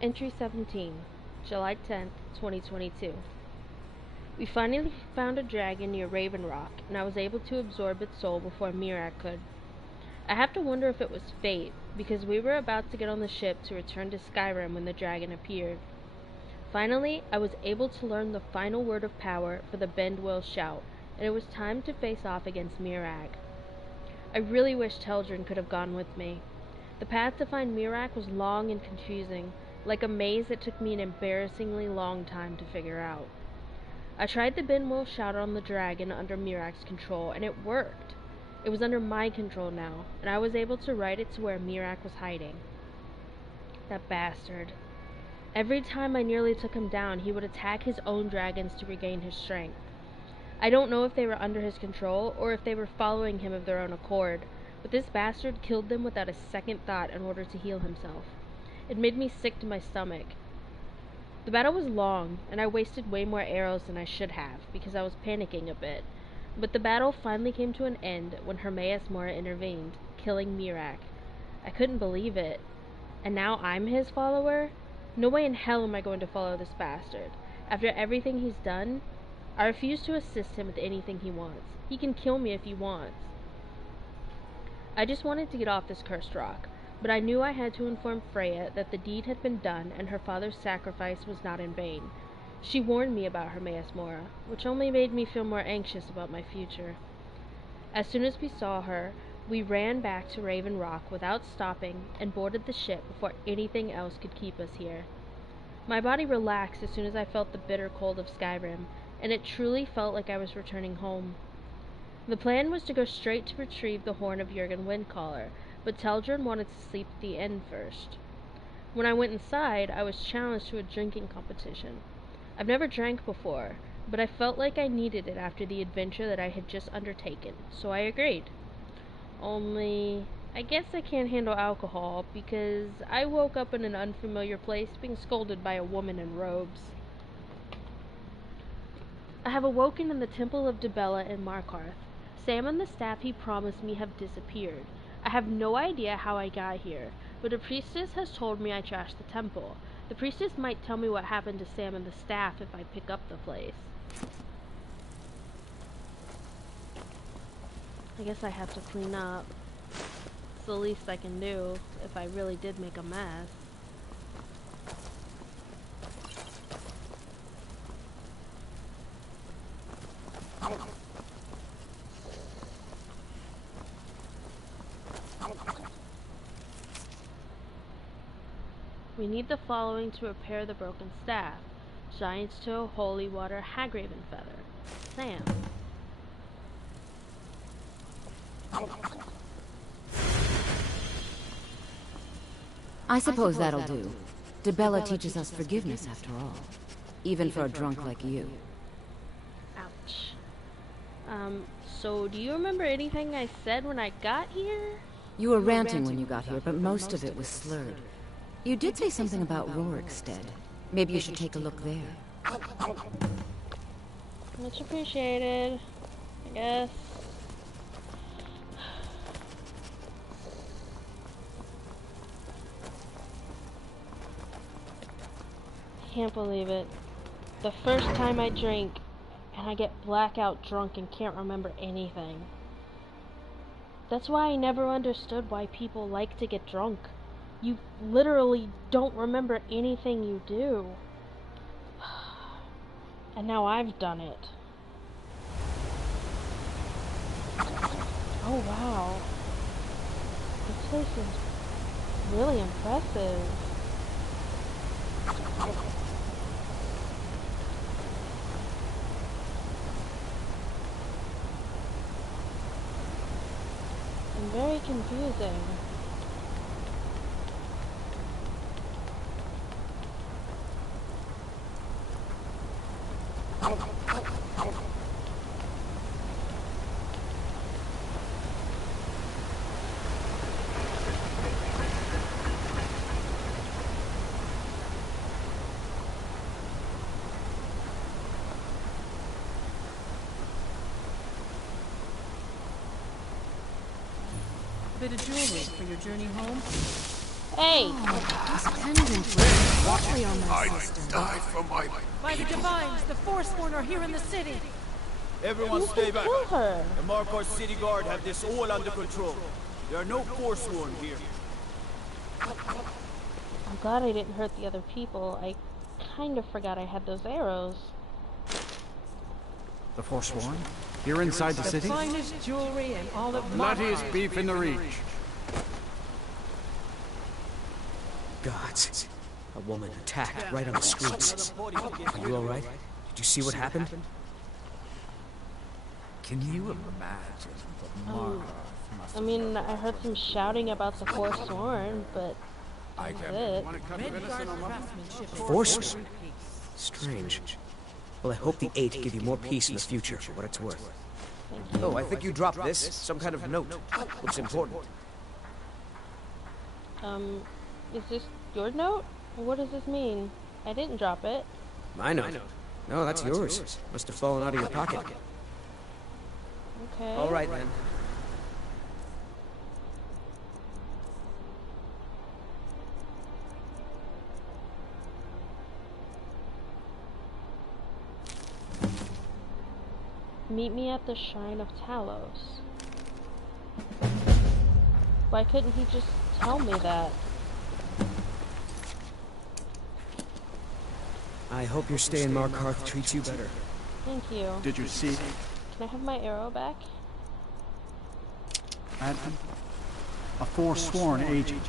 Entry 17, July 10th, 2022. We finally found a dragon near Raven Rock, and I was able to absorb its soul before Mirak could. I have to wonder if it was fate, because we were about to get on the ship to return to Skyrim when the dragon appeared. Finally, I was able to learn the final word of power for the Bend Will shout, and it was time to face off against Mirak. I really wish Teldrin could have gone with me. The path to find Mirak was long and confusing, like a maze that took me an embarrassingly long time to figure out. I tried the Ben Will shout on the dragon under Mirak's control, and it worked. It was under my control now, and I was able to ride it to where Mirak was hiding. That bastard. Every time I nearly took him down, he would attack his own dragons to regain his strength. I don't know if they were under his control, or if they were following him of their own accord, but this bastard killed them without a second thought in order to heal himself. It made me sick to my stomach. The battle was long, and I wasted way more arrows than I should have, because I was panicking a bit. But the battle finally came to an end when Hermaeus Mora intervened, killing Mirak. I couldn't believe it. And now I'm his follower? No way in hell am I going to follow this bastard. After everything he's done, I refuse to assist him with anything he wants. He can kill me if he wants. I just wanted to get off this cursed rock, but I knew I had to inform Freya that the deed had been done and her father's sacrifice was not in vain. She warned me about Hermaeus Mora, which only made me feel more anxious about my future. As soon as we saw her, we ran back to Raven Rock without stopping and boarded the ship before anything else could keep us here. My body relaxed as soon as I felt the bitter cold of Skyrim, and it truly felt like I was returning home. The plan was to go straight to retrieve the horn of Jurgen Windcaller, but Teldrin wanted to sleep at the inn first. When I went inside, I was challenged to a drinking competition. I've never drank before, but I felt like I needed it after the adventure that I had just undertaken, so I agreed. Only, I guess I can't handle alcohol, because I woke up in an unfamiliar place being scolded by a woman in robes. I have awoken in the Temple of Dibella in Markarth. Sam and the staff he promised me have disappeared. I have no idea how I got here, but a priestess has told me I trashed the temple. The priestess might tell me what happened to Sam and the staff if I pick up the place. I guess I have to clean up. It's the least I can do if I really did make a mess. We need the following to repair the broken staff: Giant's Toe, Holy Water, Hagraven Feather. Sam. I suppose that'll do. Dibella teaches us forgiveness after all. Even for a drunk like you. Ouch. So do you remember anything I said when I got here? You were ranting when you got here, but most of it was slurred. You did say something about Rorikstead. Maybe you should take a look there. Much appreciated, I guess. Can't believe it. The first time I drink, and I get blackout drunk and can't remember anything. That's why I never understood why people like to get drunk. You literally don't remember anything you do. And now I've done it. Oh wow. This place is really impressive. And very confusing. A bit of jewelry for your journey home? Hey! This pendant was exactly on my I sister. die for my By the Divines, the Forsworn are here in the city. Everyone You stay can back. kill her! The Markar City Guard have this all under control. There are no Forsworn here. I'm glad I didn't hurt the other people. I kind of forgot I had those arrows. The Forsworn? Here inside the city? Finest jewelry and all of Bloodiest beef in the Reach. Gods. A woman attacked right on the streets. Are you alright? Did you see what happened? Can you imagine the Markar must I mean, I heard some shouting about the Forsworn, but I that's can it. Forsworn? Strange. Well, I hope the Eight give you more peace in the future, for what it's worth. Thank you. Oh, I think you dropped this. Some kind of note. Looks important. Is this your note? What does this mean? I didn't drop it. My note? No, that's yours. Must have fallen out of your pocket. Okay. Alright then. Meet me at the Shrine of Talos. Why couldn't he just tell me that? I hope your stay in Markarth treats you better. Thank you. Did you see Can I have my arrow back? Advent? A Forsworn agent.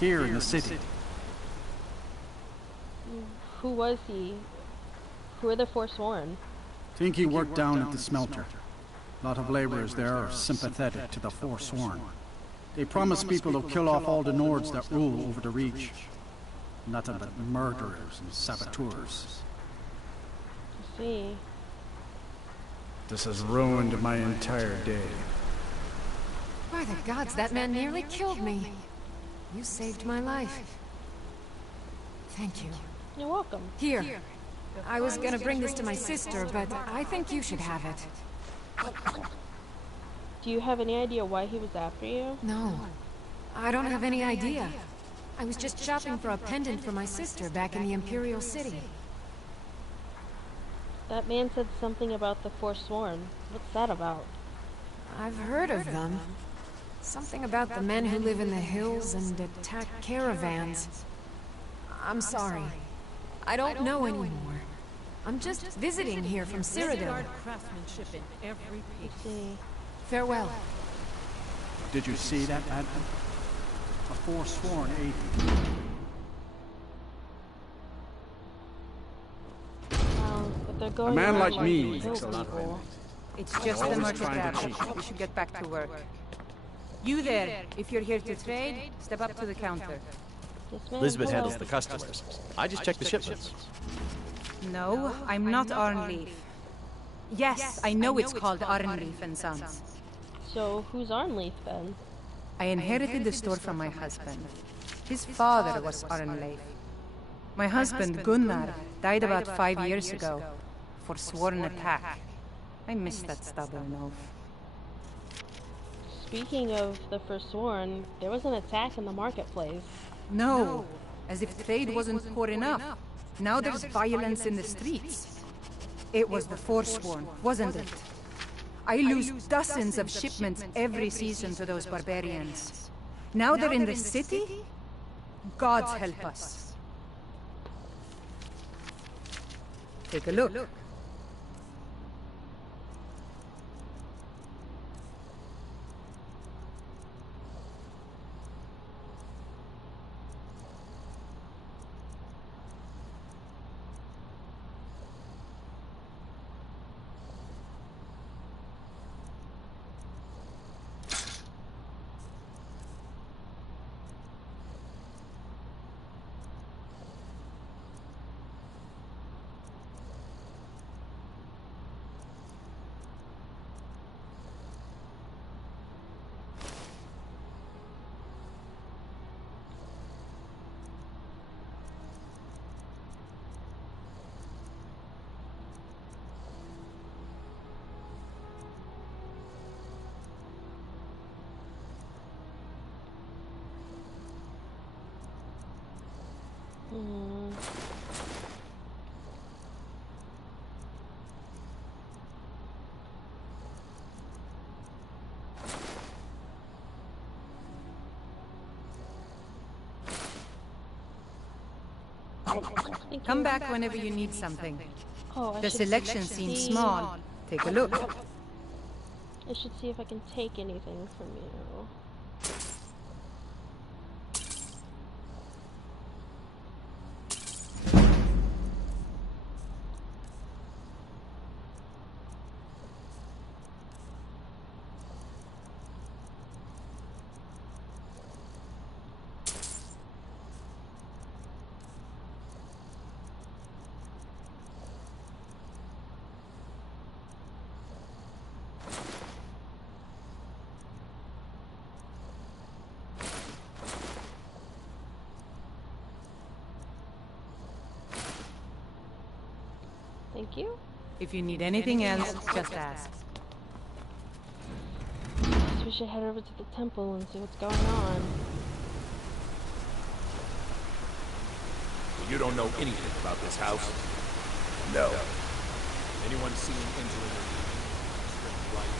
Here in the city. Who was he? Who are the Forsworn? Think he worked down at the smelter. A lot of laborers there are sympathetic to the Forsworn. They promise people to kill off all the Nords that rule over the Reach. Nothing but murderers and saboteurs. I see. This has ruined my entire day. By the gods, that man nearly killed me. You saved my life. Thank you. You're welcome. Here. I was gonna bring this to my sister, but I think you should have it. Do you have any idea why he was after you? No. I don't have any idea. I was just shopping for a pendant for my sister back in the Imperial City. That man said something about the Forsworn. What's that about? I've heard of them. Something about the men who live in the hills and attack caravans. I'm sorry. I don't know anymore. I'm just visiting here from Cyrodiil. craftsmanship in every I piece. see. Farewell. Did you see that, Advent? A Forsworn agent. Well, if they're going A man around like me to kill makes a lot of people, It's just Always a market trying to garage. cheat. We should get back to work. You there, if you're here to trade, step up to the counter. Yes, ma'am. Elizabeth Hello. handles the customers. I just check the shipments. No, I'm not Arnleaf. Yes, I know it's called Arnleaf and Sons. So, who's Arnleaf then? I inherited the store from my husband. His father was Arnleif. My husband, Gunnar, died about 5 years ago. Forsworn attack. I miss that stubborn oaf. Speaking of the Forsworn, there was an attack in the marketplace. No, as if trade wasn't poor enough. Now there's violence in the streets. It was the Forsworn, wasn't it? I lose dozens of shipments every season to those barbarians. Now they're in the city? Gods help us. Take a look. Thank Come you. back whenever you need something. Oh, I The should selection seems see- small. Take a look. I should see if I can take anything from you. Thank you. If you need anything else, just ask. Guess we should head over to the temple and see what's going on. You don't know anything about this house? No. Anyone seen entering the light?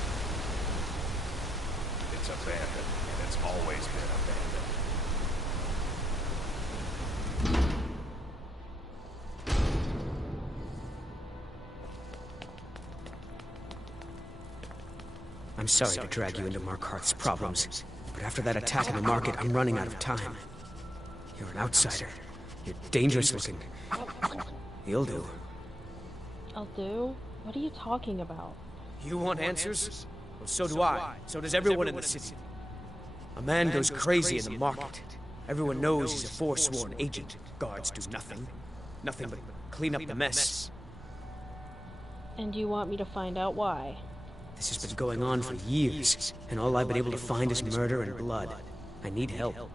It's abandoned, and it's always been abandoned. I'm sorry to drag you into Markarth's problems, but after that attack in the market, I'm running out of time. You're an outsider. You're dangerous looking. You'll do. I'll do? What are you talking about? You want answers? Well, so do I. So does everyone in the city. A man goes crazy in the market. Everyone knows he's a forsworn agent. Guards do nothing. Nothing but clean up the mess. And you want me to find out why? This has been going on for years, and all I've been able to find is murder and blood. I need help.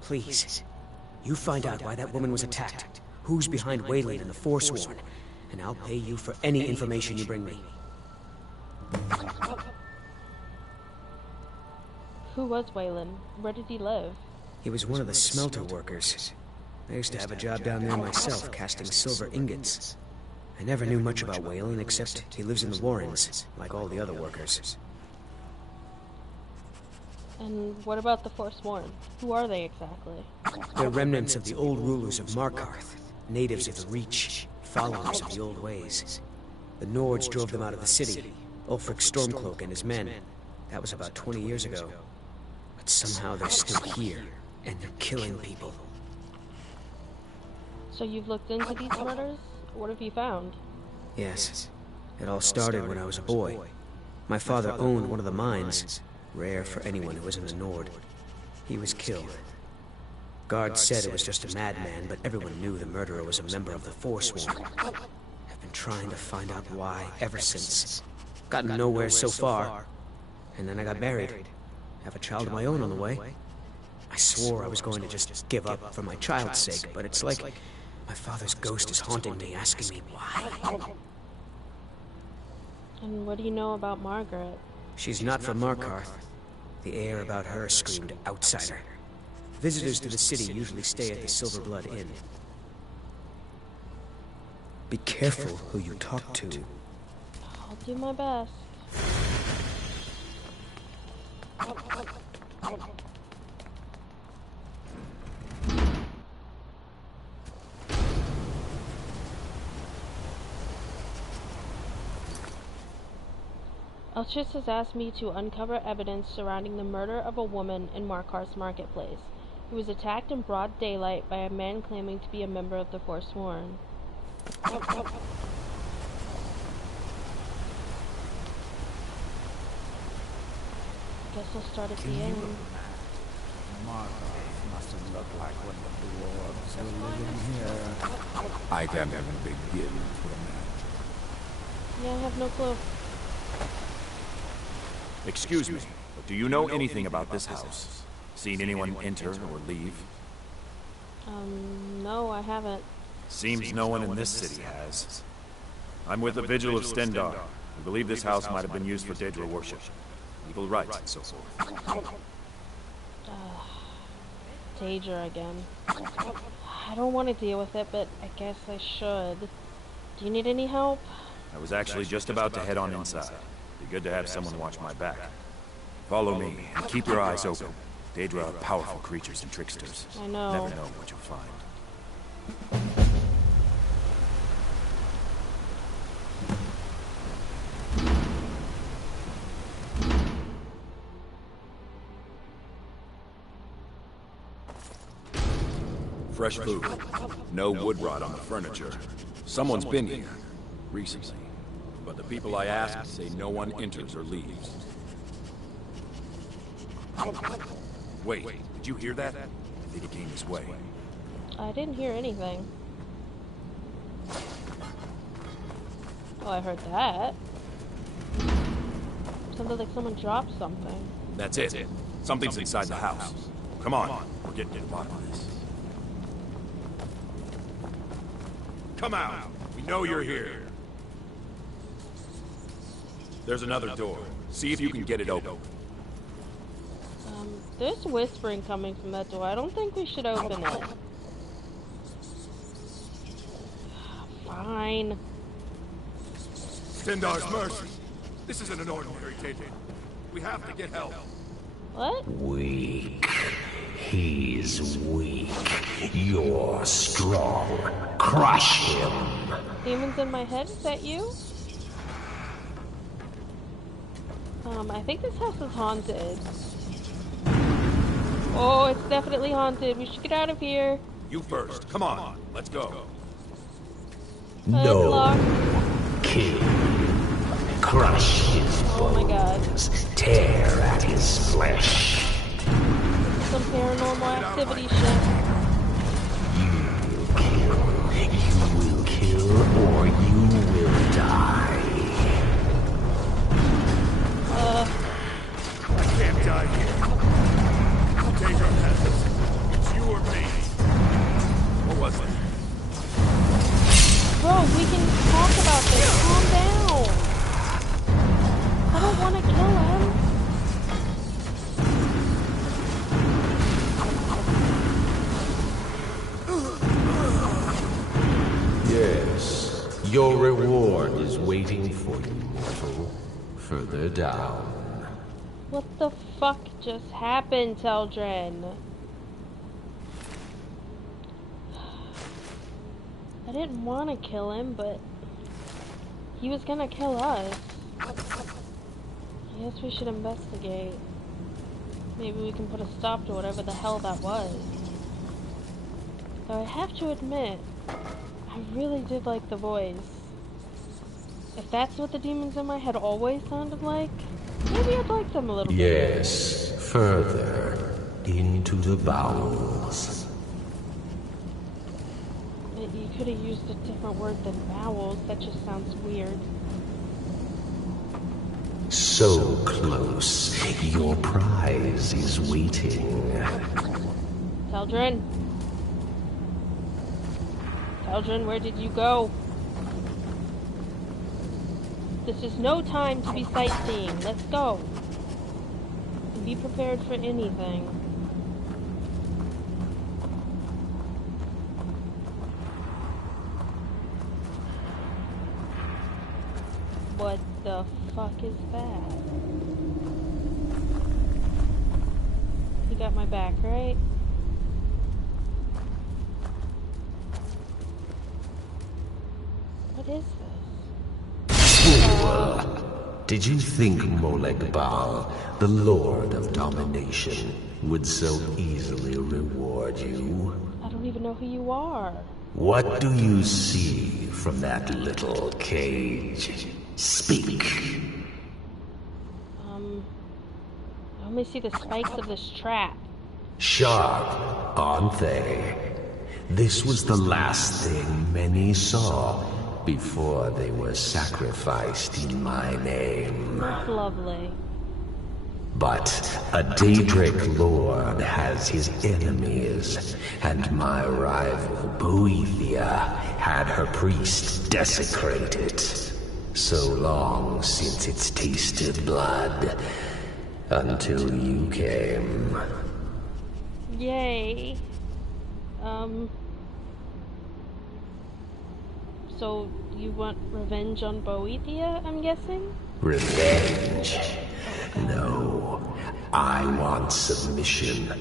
Please, you find out why that woman was attacked, who's behind Wayland and the Forsworn, and I'll pay you for any information you bring me. Who was Wayland? Where did he live? He was one of the smelter workers. I used to have a job down there myself, casting silver ingots. I never knew much about Wayland, except he lives in the Warrens, like all the other workers. And what about the Forsworn? Who are they exactly? They're remnants of the old rulers of Markarth, natives of the Reach, followers of the old ways. The Nords drove them out of the city, Ulfric Stormcloak and his men. That was about 20 years ago. But somehow they're still here, and they're killing people. So you've looked into these murders? What have you found? Yes. It all started when I was a boy. My father owned one of the mines, rare for anyone who was in the Nord. He was killed. Guards said it was just a madman, but everyone knew the murderer was a member of the Forsworn. I've been trying to find out why ever since. Gotten nowhere so far. And then I got married. Have a child of my own on the way. I swore I was going to just give up for my child's sake, but it's like my father's ghost is haunting me, asking me why. And what do you know about Margaret? She's not from Markarth. The air about her screamed outsider. Visitors to the city usually stay at the Silver Blood Inn. Be careful who you talk to. I'll do my best. Elchis has asked me to uncover evidence surrounding the murder of a woman in Markarth's marketplace, who was attacked in broad daylight by a man claiming to be a member of the Forsworn. Guess I'll start at the end. Markarth mustn't look like when the dwarves were living here. I can't even begin to imagine. Yeah, I have no clue. Excuse me, but do you know anything about this house? Seen anyone enter or leave? No, I haven't. Seems no one in this city has. I'm with the Vigil of Stendar. We believe this house might have been used for Daedra worship, evil rites, and so forth. Daedra again. I don't want to deal with it, but I guess I should. Do you need any help? I was actually just about to head on inside. Be good to have someone watch my back. Follow me, and keep your eyes open. Daedra are powerful creatures and tricksters. I know. Never know what you'll find. fresh food. No wood rot on the furniture. Someone's been here. Recently. But the people I asked say no one enters or leaves. Wait, did you hear that? I think it came this way. I didn't hear anything. Oh, I heard that. Sounded like someone dropped something. That's it. Something's inside the house. Come on, we're getting to the bottom of this. Come out! We know you're here. There's another door. See if you can get it open. There's whispering coming from that door. I don't think we should open it. Fine. Stendar's mercy. This isn't an ordinary table. We have to get help. What? Weak. He's weak. You're strong. Crush him. Demons in my head? Is that you? I think this house is haunted. Oh, it's definitely haunted. We should get out of here. You first. Come on. Let's go. No. Kill. Crush his bones. Oh my god. Tear at his flesh. Some paranormal activity shit. You will kill, or you will die. I can't die here. Danger has us. It's you or me. What was it? Bro, we can talk about this. Calm down. I don't want to kill him. Yes, your reward is waiting for you, mortal. Further down. What the fuck just happened, Teldren? I didn't want to kill him, but he was gonna kill us. I guess we should investigate. Maybe we can put a stop to whatever the hell that was. Though I have to admit, I really did like the voice. If that's what the demons in my head always sounded like, maybe I'd like them a little bit. Yes, further into the bowels. You could have used a different word than bowels. That just sounds weird. So close. Your prize is waiting. Teldren? Teldren, where did you go? This is no time to be sightseeing. Let's go. And be prepared for anything. What the fuck is that? You got my back, right? What is this? Did you think Moleg Bal, the Lord of Domination, would so easily reward you? I don't even know who you are. What do you see from that little cage? Speak. I only see the spikes of this trap. Sharp, aren't they? This was the last thing many saw before they were sacrificed in my name. That's lovely. But a Daedric lord has his enemies, and my rival Boethia had her priest desecrated. So long since it's tasted blood, until you came. Yay. So you want revenge on Boethia, I'm guessing? Revenge? No. I want submission.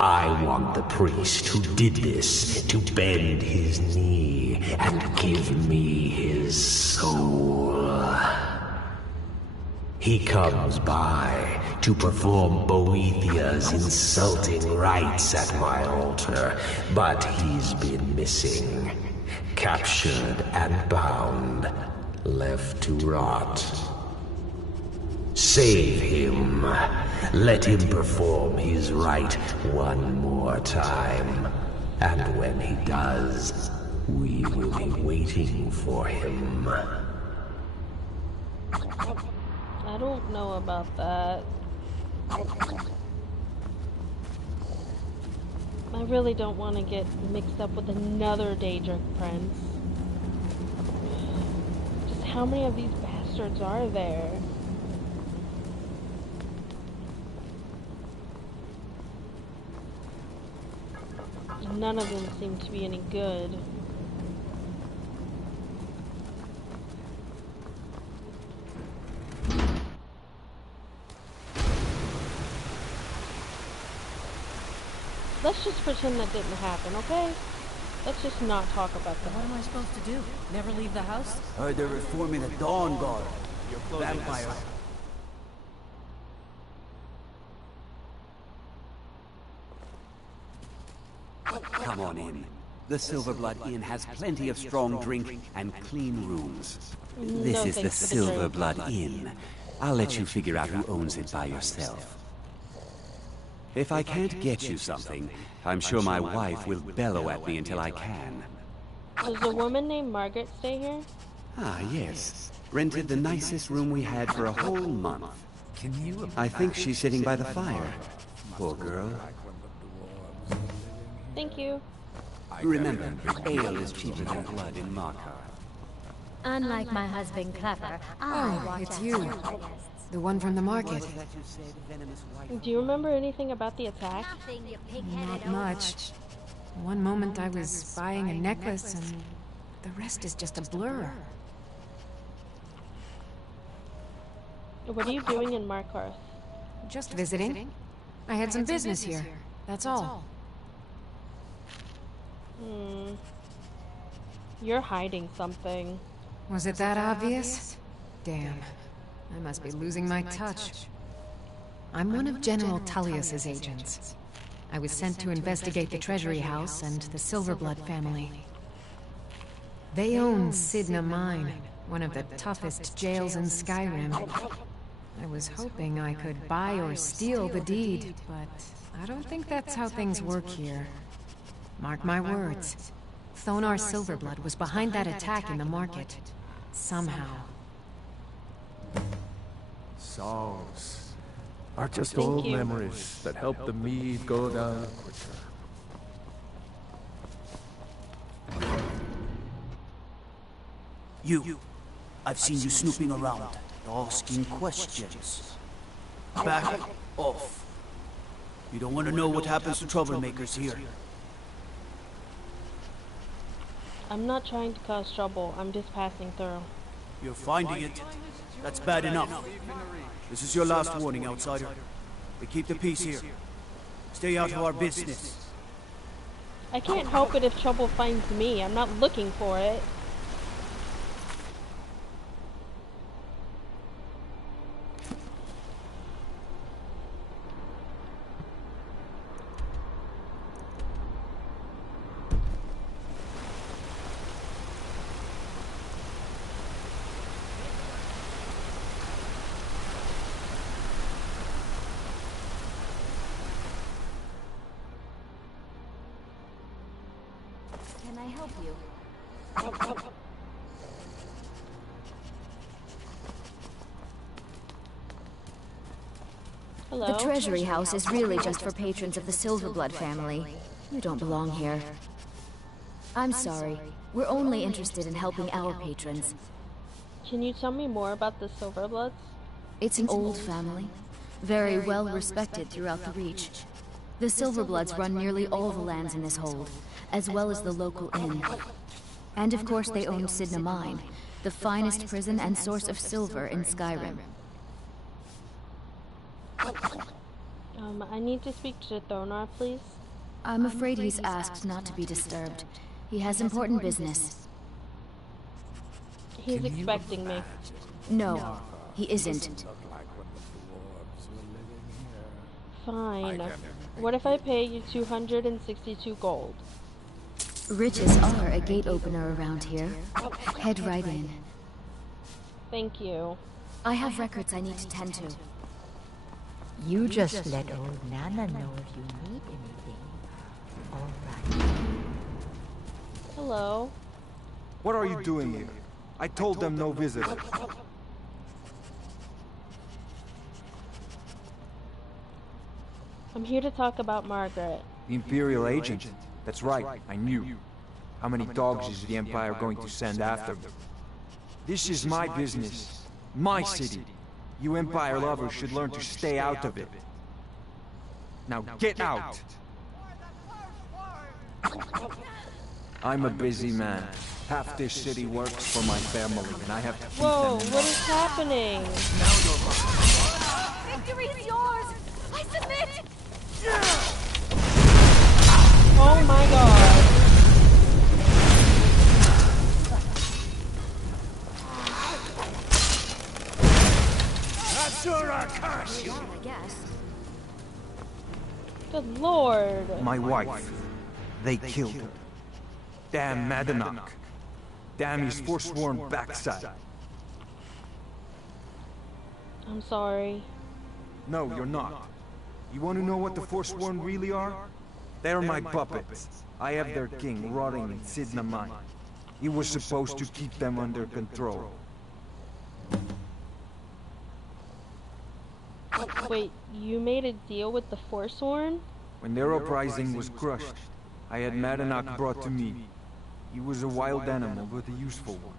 I want the priest who did this to bend his knee and give me his soul. He comes by to perform Boethia's insulting rites at my altar, but he's been missing. Captured and bound, left to rot. Save him. Let him perform his rite one more time. And when he does, we will be waiting for him. I don't know about that. I really don't want to get mixed up with another Daedric prince. Just how many of these bastards are there? None of them seem to be any good. Let's just pretend that didn't happen, okay? Let's just not talk about that. What am I supposed to do? Never leave the house? Heard they're reforming the Dawn Guard. Vampire. Come on in. The Silverblood Inn has plenty of strong drink and clean rooms. This is the Silverblood Inn. I'll let you figure out who owns it by yourself. If I can't get you something, I'm sure my wife will bellow at me until I can. Does a woman named Margaret stay here? Ah, yes. Rented the nicest room we had for a whole month. I think she's sitting by the fire. Poor girl. Thank you. Remember, ale is cheaper than blood in Markar. Unlike my husband Clever, Oh, it's you. The one from the market. Do you remember anything about the attack? Not much. One moment I was buying a necklace and the rest is just a blur. What are you doing in Markarth? Just visiting. I had some business here. That's all. You're hiding something. Was it that obvious? Damn. I must be losing my touch. I'm one of General Tullius's agents. I was sent to investigate the Treasury House and the Silverblood family. They own Sidna Mine, one of the toughest jails in Skyrim. I was hoping I could buy or steal the deed, but I don't think that's how things work here. Mark my words. Thonar Silverblood was behind that attack in the market. Somehow. Songs are just old memories that help the mead go down quicker. You. I've seen you snooping around, asking questions. Back off. You don't want to know what happens to troublemakers here. I'm not trying to cause trouble. I'm just passing through. You're finding it. That's bad enough. This is your last warning, outsider. We keep the peace here. Stay out of our business. I can't help it if trouble finds me. I'm not looking for it. Can I help you? Hello? The Treasury House is really just for patrons of the Silverblood family. You don't belong here. I'm sorry. We're only interested in helping our patrons. Can you tell me more about the Silverbloods? It's an old family, very well respected throughout the Reach. The Silverbloods run nearly all the lands in this hold, as well as the local inn. And of course they own Sidna Mine, the finest prison and source of silver in Skyrim. I need to speak to Thonar, please. I'm afraid he's asked not to be disturbed. He has important business. He's expecting me. No, he isn't. Fine. What if I pay you 262 gold? Riches are a gate opener around here. Head right in. Thank you. I have records I need to tend to. You just let old Nana know if you need anything. All right. Hello. What are you doing here? I told them no visitors. I'm here to talk about Margaret. The Imperial agent. That's right, I knew. How many dogs is the Empire going to send after me? This is my business. My city. You Empire lovers should learn to stay out of it. Now get out! I'm a busy man. Half this city works for my family, and I have to keep Whoa, them in what is happening? Victory's yours! I submit! Oh my god. Asura curse you! I guess. Good lord. My wife. They killed her. Damn Madanach. Damn his forsworn backside. I'm sorry. No, you're not. You want to know what the Forsworn really are? They're my puppets. I have their king rotting in Sidna Mine. He was supposed to keep them under control. Wait, you made a deal with the Forsworn? When their uprising was crushed, I had Madanach brought to me. He was a wild animal, but a useful one.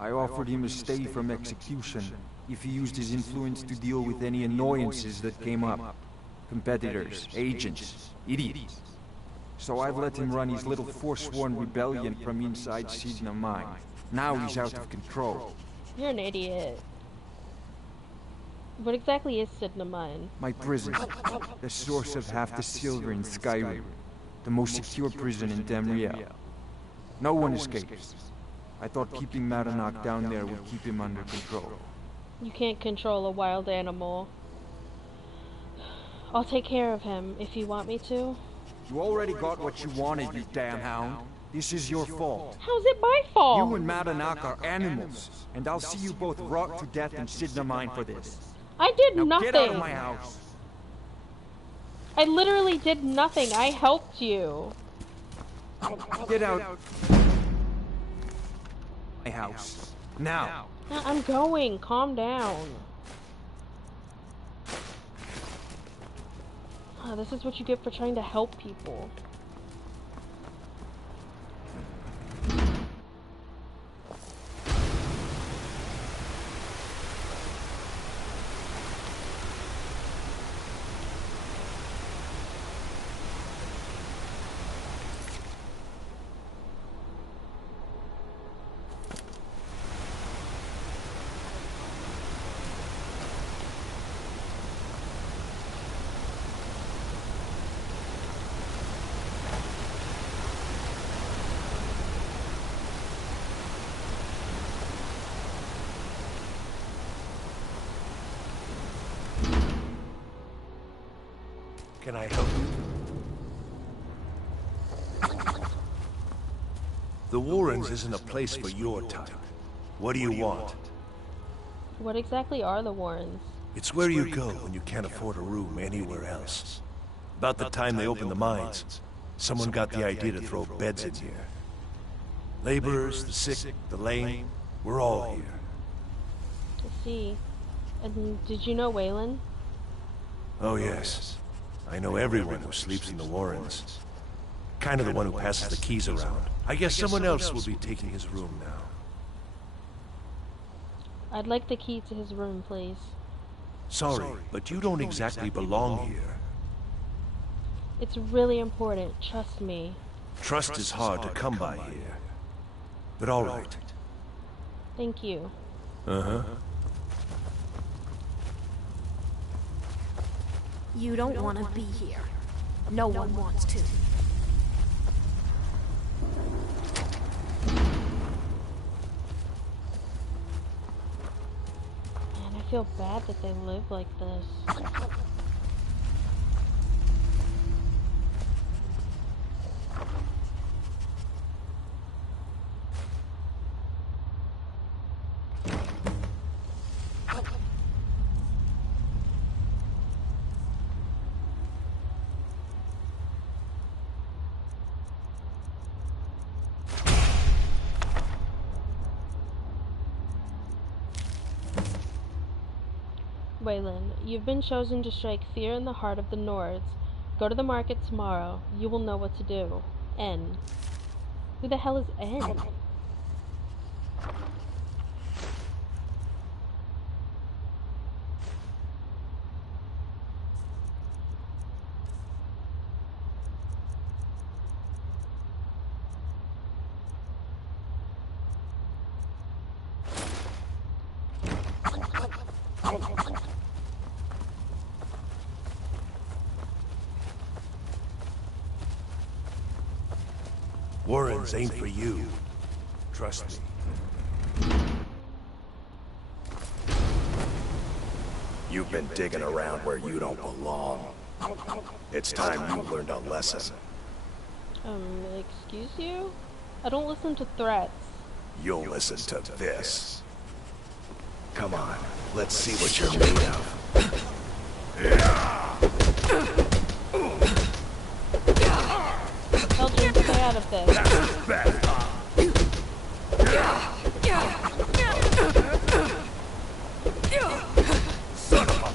I offered him a stay from execution if he used his influence to deal with any annoyances that came up. Competitors, agents, idiots. So I've let him run his little Forsworn rebellion from inside Sidna Mine. Now he's out of control. You're an idiot. What exactly is Sidna Mine? My prison. The source of half the silver in Skyrim. The most secure prison in Tamriel. No one escapes. I thought keeping Madanach down there would keep him under control. You can't control a wild animal. I'll take care of him if you want me to. You already got what you wanted, you damn hound. This is your fault. How's it my fault? You and Madanach are animals, and I'll see you both rot to death in Sidna Mine for this. I did now nothing. Get out of my house. I literally did nothing. I helped you. Get out. My house. Now. I'm going. Calm down. This is what you get for trying to help people. Can I help you? The Warrens isn't a place for your type. What do you want? What exactly are the Warrens? It's where you go when you can't afford a room anywhere else. About the time they opened the mines, someone got the idea to throw beds in here. Laborers, the sick, the lame, we're all here. I see. And did you know Waylon? Oh yes. I know everyone who sleeps in the Warrens. Kind of the one who passes the keys around. I guess someone else will be taking his room now. I'd like the key to his room, please. Sorry, but you don't exactly belong here. It's really important, trust me. Trust is hard to come by here. But all right. Thank you. Uh-huh. You don't want to be here. No one wants to. Man, I feel bad that they live like this. Waylon, you've been chosen to strike fear in the heart of the Nords. Go to the market tomorrow. You will know what to do. N. Who the hell is N? Warrens ain't for you. Trust me. You've been digging around where you don't belong. It's time you learned a lesson. Excuse you? I don't listen to threats. You'll listen to this. Come on, let's see what you're made of. Elgin, stay out of this. Son of a...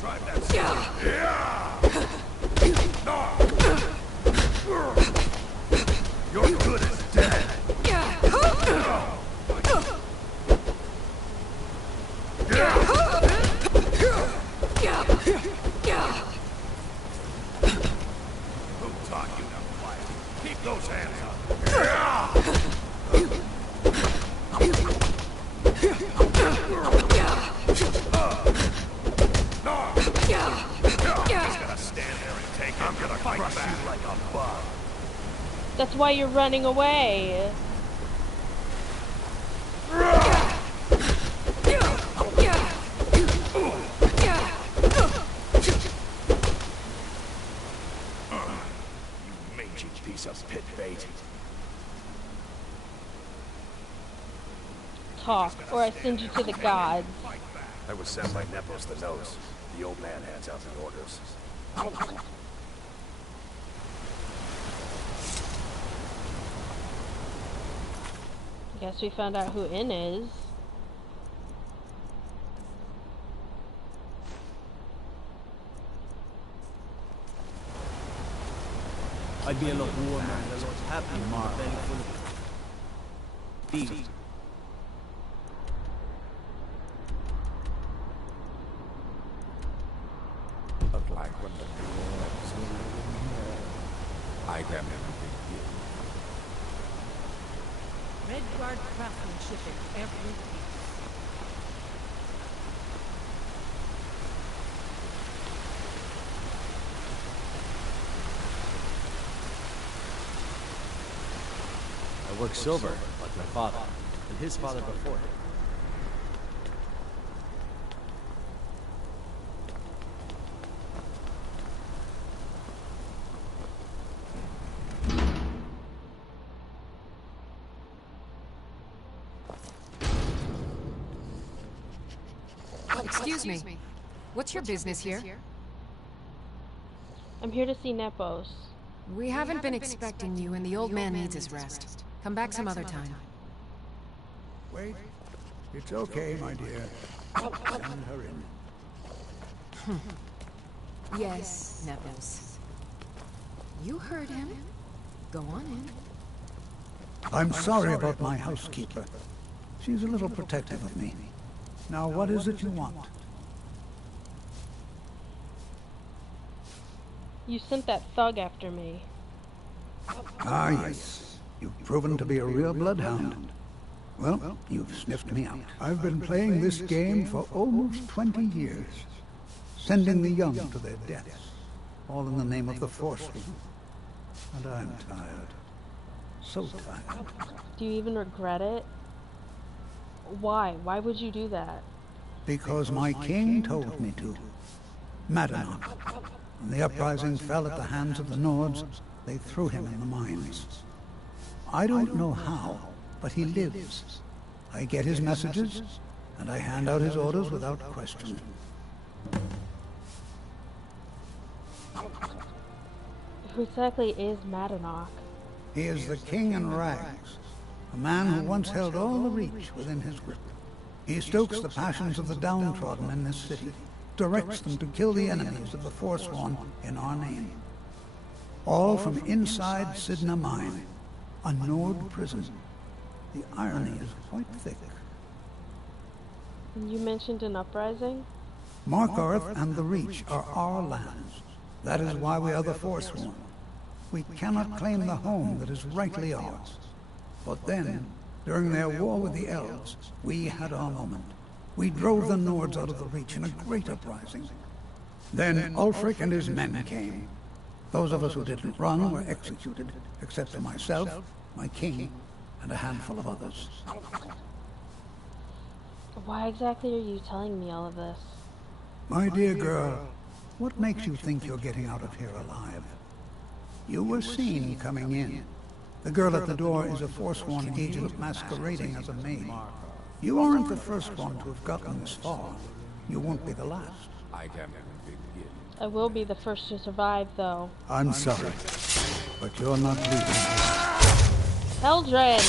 Drive that... You're good as dead. Who taught you to fight? Keep those hands up. Just gonna stand there and take it. I'm gonna crush you like a bug. That's why you're running away. You mangy piece of pit bait. Talk, or I send you to the gods. I was sent by Nepos the Nose. The old man hands out the orders. Guess we found out who N is. I'd be a lot warmer and a lot happier tomorrow. Easy. Look like when the dwarves were living here. I can never begin. Red Guard craftsmanship in every piece. I work silver, like my father, and his father before him. Excuse me. What's your business here? I'm here to see Nepos. We haven't been expecting you, and the old man needs his rest. Come back some other time. Wait. It's okay, my dear. Send her in. Yes, Nepos. You heard him. Go on in. I'm sorry about my housekeeper. She's a little protective of me. Now, what is it you want? You sent that thug after me. Ah, yes. You've proven to be a real bloodhound. Well, you've sniffed me out. I've been playing this game for almost 20 years, sending the young to their deaths, all in the name of the Force-Room. And I'm tired. So tired. Do you even regret it? Why? Why would you do that? Because my king told me to. Madanok. When the uprising fell at the hands of the Nords, they threw him in the mines. I don't know how, but he lives. I get his messages, and I hand out his orders without question. Who exactly is Madanok? He is the king in rags, a man who once held all the Reach within his grip. He stokes the passions of the downtrodden in this city, directs them to kill the enemies of the Forsworn in our name. All from inside Sidna Mine, a Nord prison. The irony is quite thick. You mentioned an uprising? Markarth and the Reach are our lands. That is why we are the Forsworn. We cannot claim the home that is rightly ours. But then, during their war with the Elves, we had our moment. We drove the Nords out of the Reach in a great uprising. Then Ulfric and his men came. Those of us who didn't run were executed, except for myself, my king, and a handful of others. Why exactly are you telling me all of this? My dear girl, what makes you think you're getting out of here alive? You were seen coming in. The girl at the door is a Forsworn agent masquerading as a maid. You aren't the first one to have gotten this far. You won't be the last. I will be the first to survive, though. I'm sorry, but you're not leaving. Eldrin!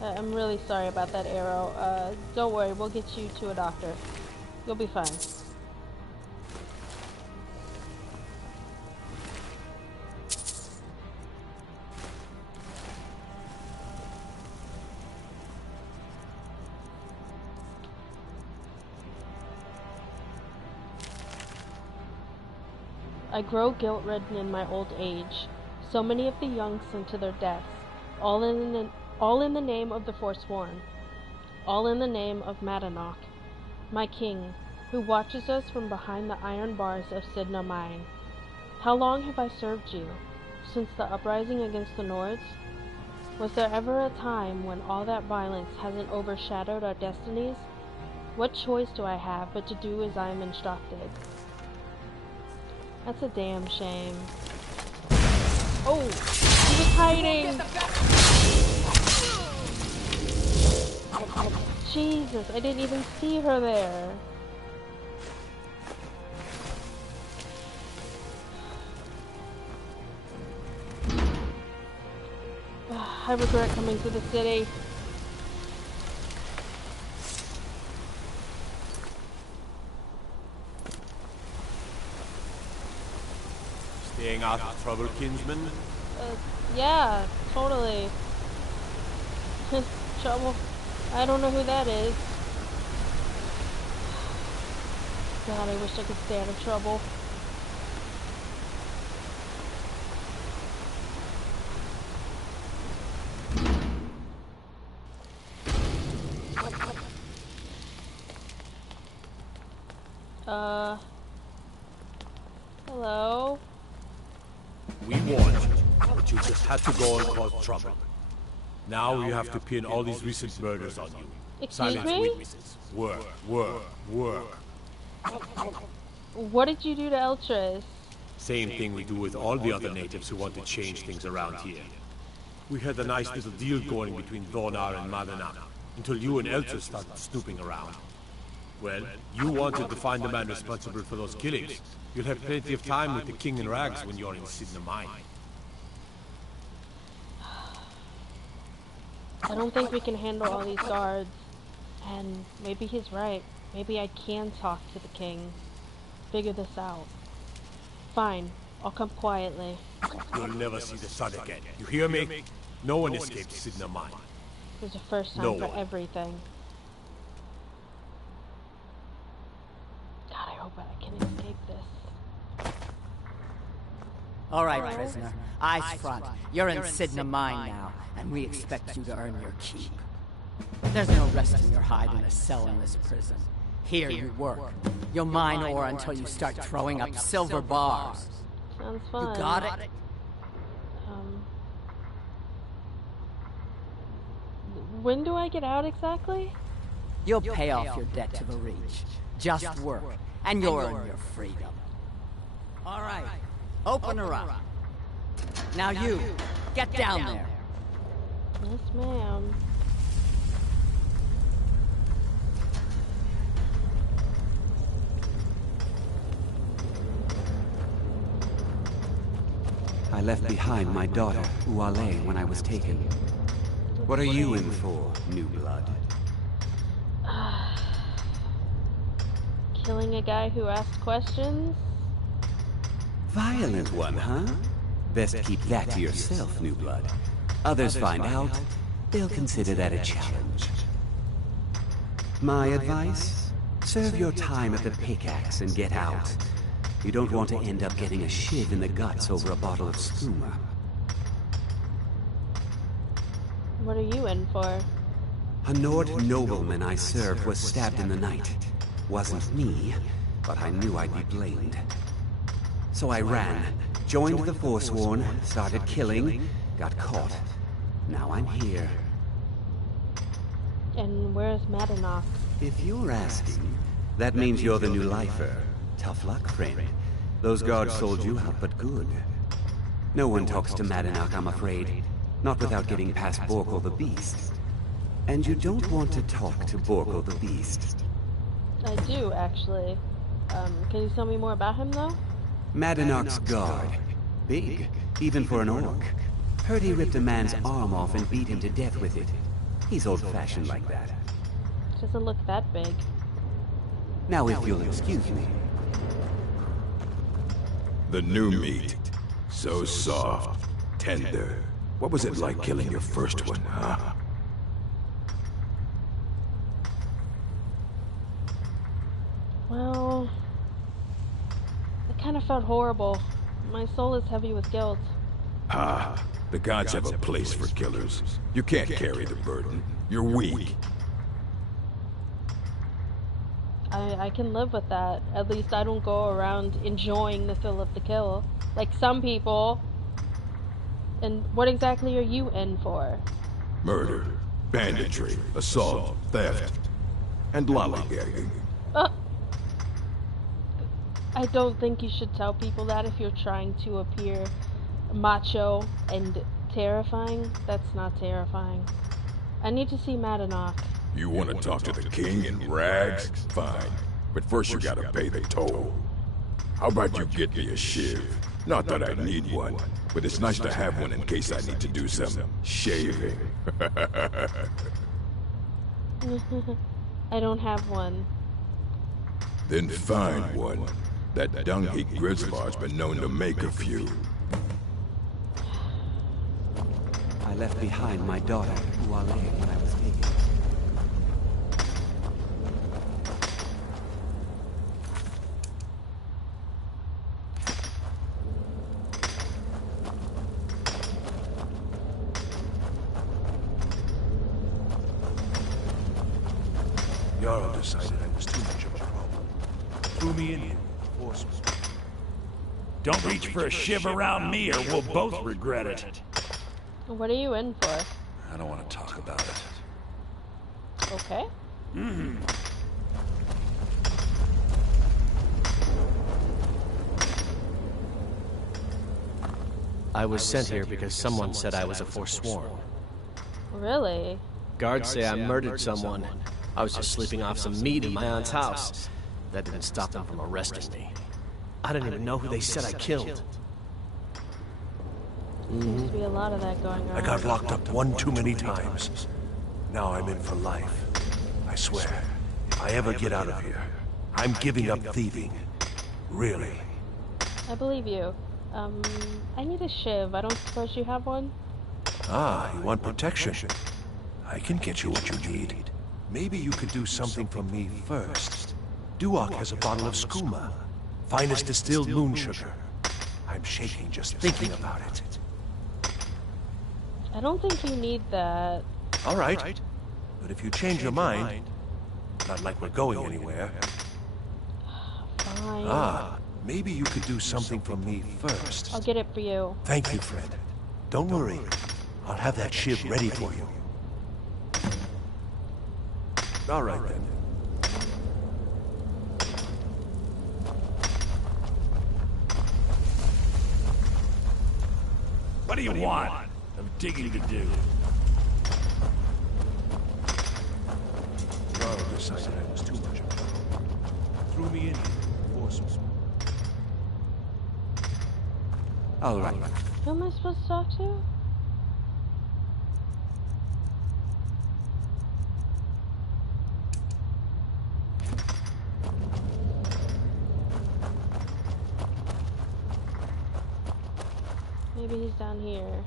I'm really sorry about that arrow. Don't worry, we'll get you to a doctor. You'll be fine. I grow guilt-ridden in my old age. So many of the young sent to their deaths, all in the name of the Forsworn, all in the name of Madanach, my king, who watches us from behind the iron bars of Sidna Mine. How long have I served you? Since the uprising against the Nords? Was there ever a time when all that violence hasn't overshadowed our destinies? What choice do I have but to do as I am instructed? That's a damn shame. Oh! He was hiding! Jesus, I didn't even see her there. I regret coming to the city. Staying out of trouble, kinsman? Yeah, totally. Trouble. I don't know who that is. God, I wish I could stay out of trouble. Hello? We warned you, but you just had to go and cause trouble. Now you have to pin all these recent murders on you. Excuse Silence me? witnesses. Work, work, work. What did you do to Eltris? Same thing we do with all the other natives who want to change things around here. We had a nice little deal going between Thonar and Madanach, until you and Eltris started snooping around. Well, you wanted to find the man responsible for those killings. You'll have plenty of time with the King in Rags when you're in Sidna Mine. I don't think we can handle all these guards. And maybe he's right. Maybe I can talk to the king. Figure this out. Fine. I'll come quietly. You'll never see the sun again. You hear me? No one escaped Sidna Mine. There's a first time No for one. everything. God, I hope I can escape this. All right, prisoner. Eyes front. You're in Sidna Mine now, and we expect you to earn your keep. There's no rest in your hide in a cell in this prison. Here you work. You'll mine ore until you start throwing up silver bars. Sounds fun. You got it? When do I get out exactly? You'll pay off your debt to the Reach. Just work, and you'll earn your freedom. All right, open her up. Now you, get down there. Yes, ma'am. I left behind my daughter, Uale, when I was taken. What are you in for, new blood? Killing a guy who asked questions? Violent one, huh? Best keep that to yourself, new blood. Others find out, they'll consider that a challenge. My advice? Serve your time at the pickaxe and get out. You don't want to end up getting a shiv in the guts over a bottle of skooma. What are you in for? A Nord nobleman I served was stabbed in the night. Wasn't me, but I knew I'd be blamed. So I ran, joined the Forsworn, started killing, got caught. Now I'm here. And where's Madanok? If you're asking, that means you're the new lifer. Tough luck, friend. Those guards sold you out, but good. No one talks to Madanok, I'm afraid. Not without getting past Borkle the Beast. And you don't want to talk to Borkle the Beast. I do, actually. Can you tell me more about him, though? Madanok's guard. Big, even for an orc. Heard he ripped a man's arm off and beat him to death with it. He's old-fashioned like that. Doesn't look that big. Now if you'll excuse me. The new meat. So soft, tender. What was it like killing your first one, huh? Well, it kind of felt horrible. My soul is heavy with guilt. Ah, the gods have a place for killers. You can't carry the burden. You're weak. I can live with that. At least I don't go around enjoying the thrill of the kill, like some people. And what exactly are you in for? Murder, banditry, assault, theft, and lollygagging. I don't think you should tell people that if you're trying to appear macho and terrifying. That's not terrifying. I need to see Madanok. You want to talk to the king in rags? Fine. But first you gotta pay the toll. How about you get me a shiv? Not that I need one, but it's nice to have one in case I need to do some shaving. I don't have one. Then find one. That dung-heap Grizzlard's been known to make a few. I left behind my daughter, Uale, when I was taken. Jarl decided I was too much of a problem. Threw me in here. Don't reach for a shiv around me or we'll both regret it. What are you in for? I don't want to talk about it. Okay. I was sent here because someone said I was a Forsworn. Really? Guards say I murdered someone. I was just sleeping off some meat in my aunt's house. That didn't stop them from arresting me. I didn't even know who they said I killed. Seems to be a lot of that going on. I got locked up one too many times. Now I'm in for life. I swear, if I ever get out of here, I'm giving up thieving. Really. I believe you. I need a shiv. I don't suppose you have one? Ah, you want protection? I can get you what you need. Maybe you could do something for me first. Duok has a bottle of skooma. Finest distilled moon sugar. I'm shaking just thinking about it. I don't think you need that. All right. But if you change your mind, not like we're going anywhere. Fine. Ah, maybe you could do something for me first. I'll get it for you. Thank you, friend. Don't worry. I'll have that shiv ready for you. All right, then. What do you want? I'm digging to do. Jarl decided I was too much of a problem. Threw me in here. Forceful. All right. Who am I supposed to talk to? Maybe he's down here.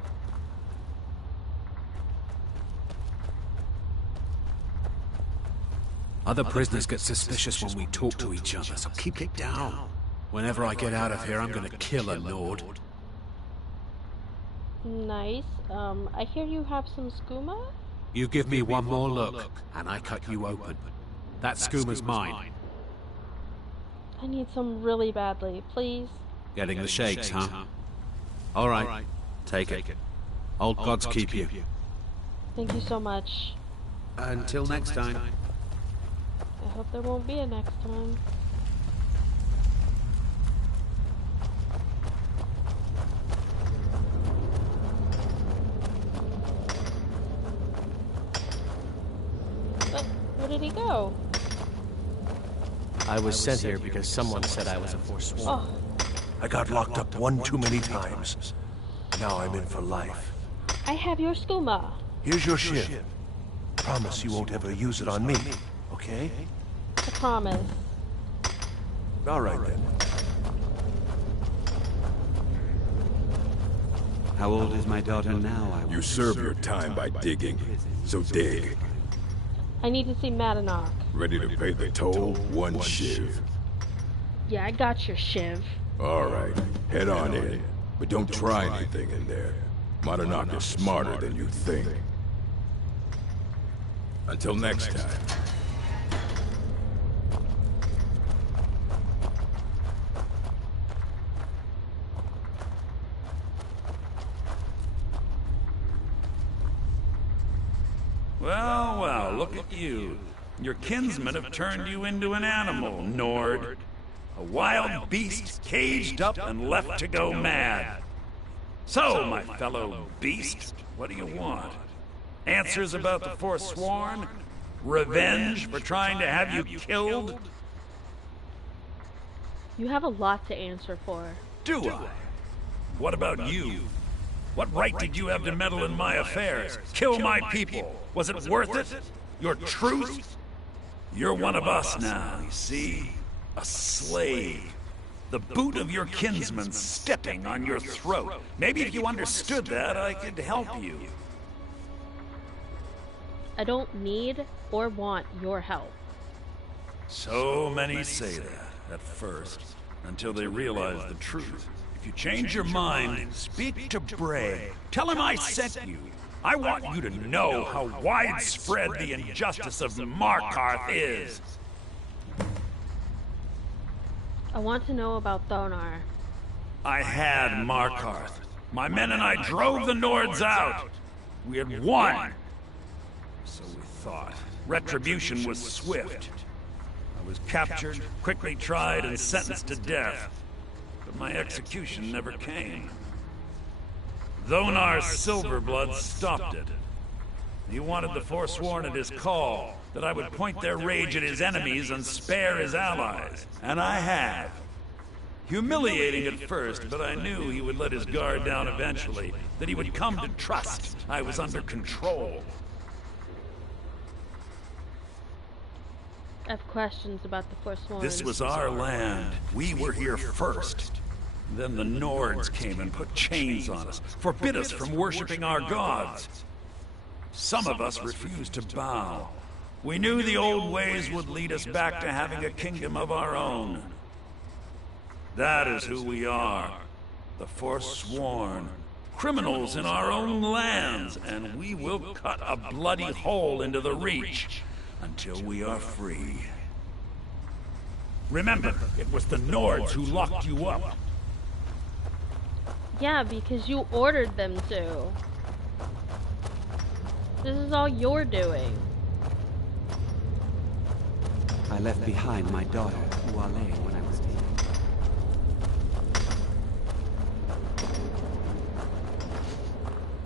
Other prisoners get suspicious when we talk to each other, so keep it down. Whenever I get out of here, I'm gonna kill a Nord. Nice. I hear you have some skooma? You give me one more look, and I cut you open. That skooma's mine. I need some really badly, please. Getting the shakes, huh? Alright, take it. Old gods keep you. Thank you so much. Until next time. I hope there won't be a next time. But where did he go? I was sent here because someone said I was a forsworn. Oh. I got locked up one too many times. Now I'm in for life. I have your skooma. Here's your shiv. Promise you won't ever use it on me, okay? I promise. All right then. How old is my daughter now? You serve your time by digging, so dig. I need to see Madanok. Ready to pay the toll? One shiv. Yeah, I got your shiv. All right, head on in. But don't try anything in there. Madanok is smarter than you think. Until next time. Well, well, look at you. Your kinsmen have turned you into an animal, Nord. A wild beast caged up and left to go mad. So, my fellow beast, what do you want? Answers about the Forsworn? Revenge for trying to have you killed? You have a lot to answer for. Do I? What about you? What right did you have to meddle in my affairs? Kill my people? Was it worth it? Your truth? You're one of us now, you see? A slave. The boot of your kinsman stepping on your throat. Maybe if you understood that, I could help you. I don't need or want your help. So many say that at first, until they realize the truth. If you change your mind, speak to Bray. Tell him I sent you. I want you to know how widespread the injustice of Markarth is. I want to know about Thonar. I had Markarth. My men and I drove the Nords out. We had won. So we thought. Retribution was swift. I was captured, quickly tried, and sentenced to death. But my execution never came. Thonar's Silverblood stopped it. He wanted the Forsworn at his call, that I would point their rage at his enemies and spare his allies. And I have. Humiliating at first, but I knew he would let his guard down eventually, that he would come to trust I was under control. I have questions about the Forsworn. This was our land. We were here first. Then the Nords came and put chains on us, forbid us from worshipping our gods. Some of us refused to bow. We knew the old ways would lead us back to having a kingdom of our own. That is who we are. The Forsworn. Criminals in our own lands, and we will cut a bloody hole into the Reach until we are free. Remember, it was the Nords who locked you up. Yeah, because you ordered them to. This is all you're doing. I left behind my daughter, Uale, when I was taken.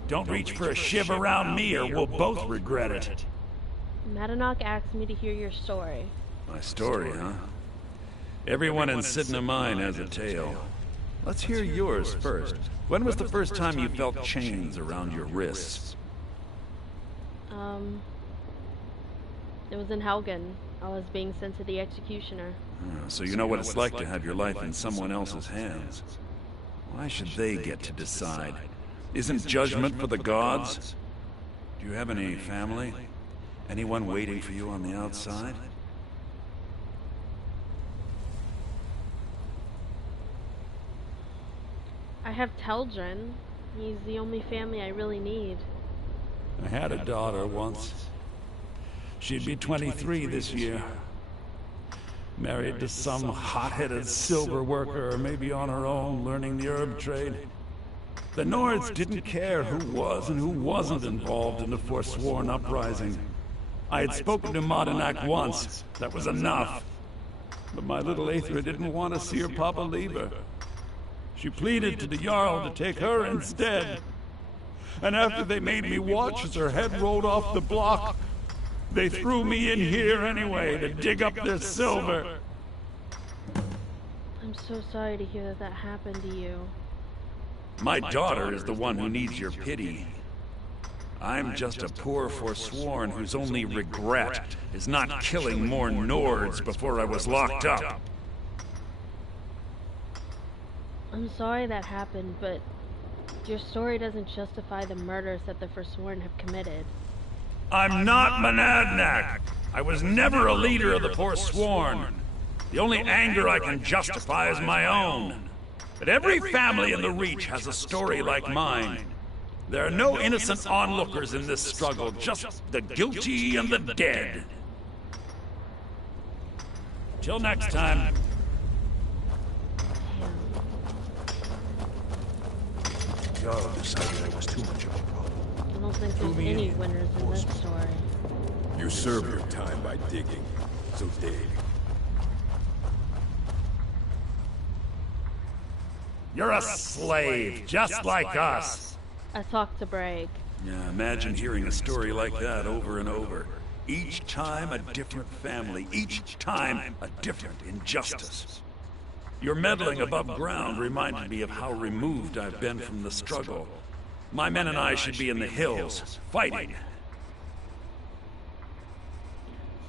Don't reach for a shiv around me or we'll both regret it. Madanok asked me to hear your story. My story, huh? Everyone in Sidna Mine has a tale. Let's hear yours first. When was the first time you felt chains around your wrists? It was in Helgen. I was being sent to the executioner. So you know what it's like to have your life in someone else's hands. Why should they get to decide? Isn't judgment for the gods? Do you have any family? Anyone waiting for you on the outside? I have Teldrin. He's the only family I really need. I had a daughter once. She'd be 23 this year. Married to some hot-headed silver worker, or maybe on her own, learning the herb trade. The Nords didn't care who was and who wasn't involved in the Forsworn uprising. I had spoken to Madanak once. That was enough. But my little Aethra didn't want to see her papa leave her. She pleaded to the Jarl to take her instead. And after they made me watch as her head rolled off the block, they threw me in here anyway to dig up their silver. I'm so sorry to hear that that happened to you. My daughter is the one who needs your pity. I'm just a poor Forsworn whose only regret is not killing more Nords before I was locked up. I'm sorry that happened, but your story doesn't justify the murders that the Forsworn have committed. I'm not Monadnock. I was never a leader of the Forsworn. The only anger I can justify is my own. But every family in the Reach has a story like mine. There are no innocent onlookers in this struggle, just the guilty and the dead. Till next time. Jarl decided I was too much of a problem. I don't think there's any winners in this story. You serve your time by digging, so dig. You're a slave, just like us. I talked to Bragg. Yeah, imagine hearing a story like that over and over. Each time a different family, each time a different injustice. Your meddling above ground reminded me of how removed I've been from the struggle. My men and I should be in the hills, fighting.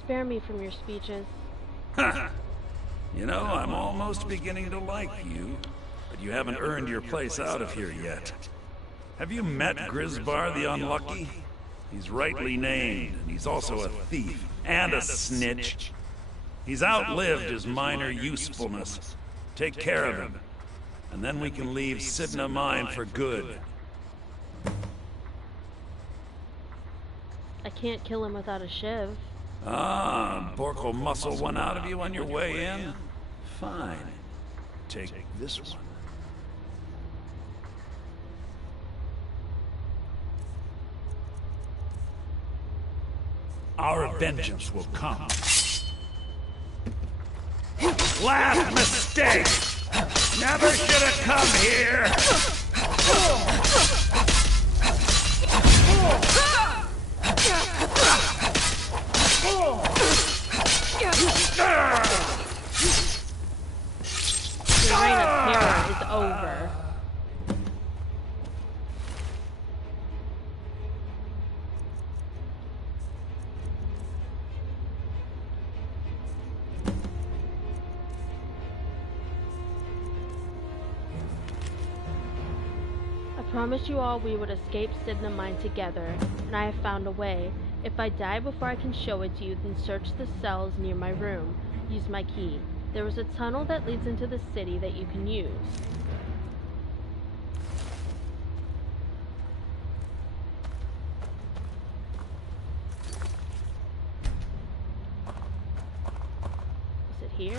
Spare me from your speeches. You know, I'm almost beginning to like you, but you haven't earned your place out of here yet. Have you met Grisbar the Unlucky? He's rightly named, and he's also a thief and a snitch. He's outlived his minor usefulness. Take care of him, and then we can leave Sidna Mine for good. I can't kill him without a shiv. Ah, Bork will muscle one out of you on your way in? Fine. Take this one. Our vengeance will come. Last mistake! Never should have come here! Your reign of terror is over. I promised you all we would escape Sidna Mine together, and I have found a way. If I die before I can show it to you, then search the cells near my room. Use my key. There is a tunnel that leads into the city that you can use. Is it here?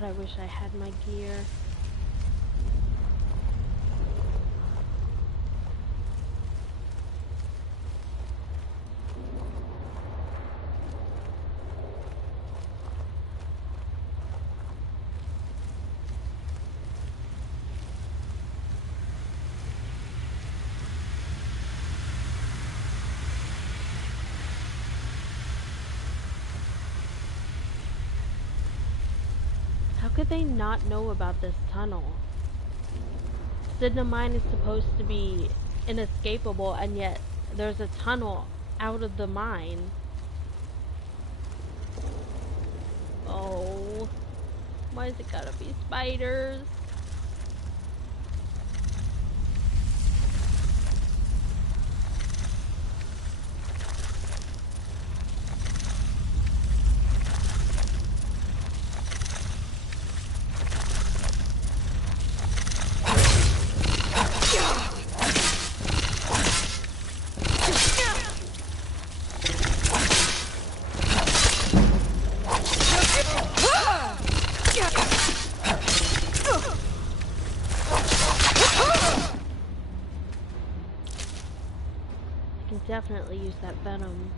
God, I wish I had my gear. could they not know about this tunnel? Sidna Mine is supposed to be inescapable, and yet there's a tunnel out of the mine. Oh, why is it gotta be spiders? Definitely use that venom.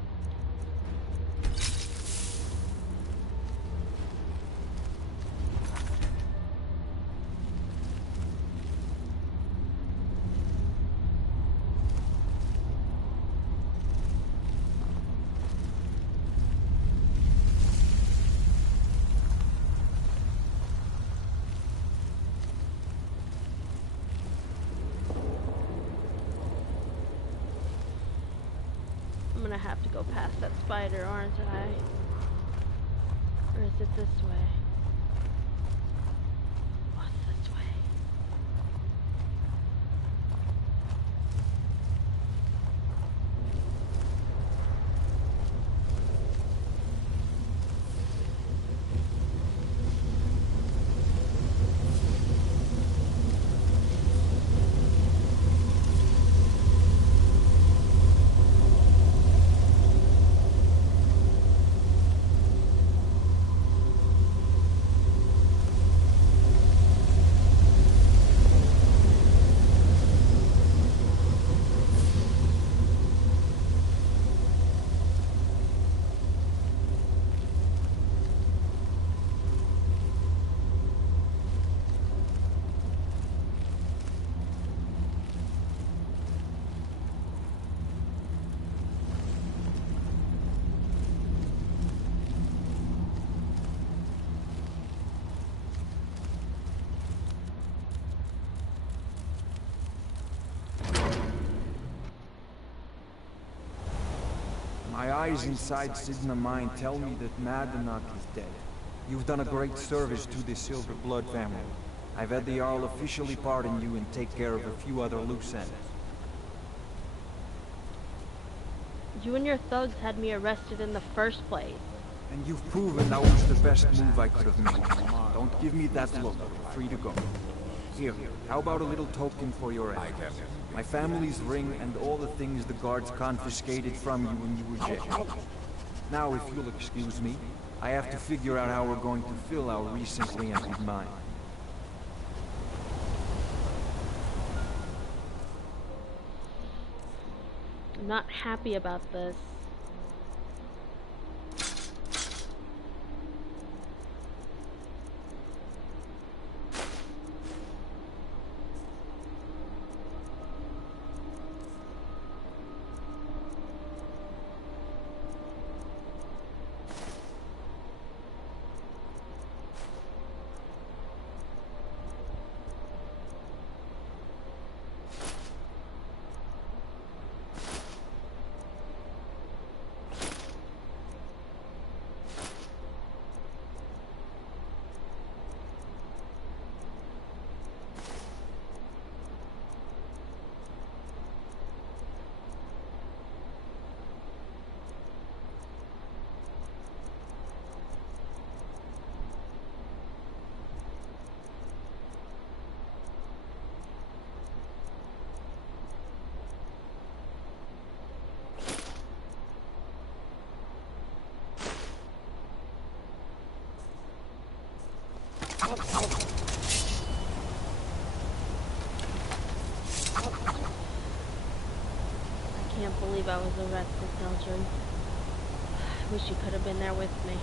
I'm gonna have to go past that spider, aren't I? Or is it this way? What's this way? My eyes inside Sidna Mine tell me that Madanach is dead. You've done a great service to the Silver Blood family. I've had the Jarl officially pardon you and take care of a few other loose ends. You and your thugs had me arrested in the first place. And you've proven that was the best move I could have made. Don't give me that look. You're free to go. Here, how about a little token for your end? My family's ring and all the things the guards confiscated from you when you were jailed. Now, if you'll excuse me, I have to figure out how we're going to fill our recently emptied mine. I'm not happy about this. I can't believe I was arrested, Eldrin. I wish you could have been there with me.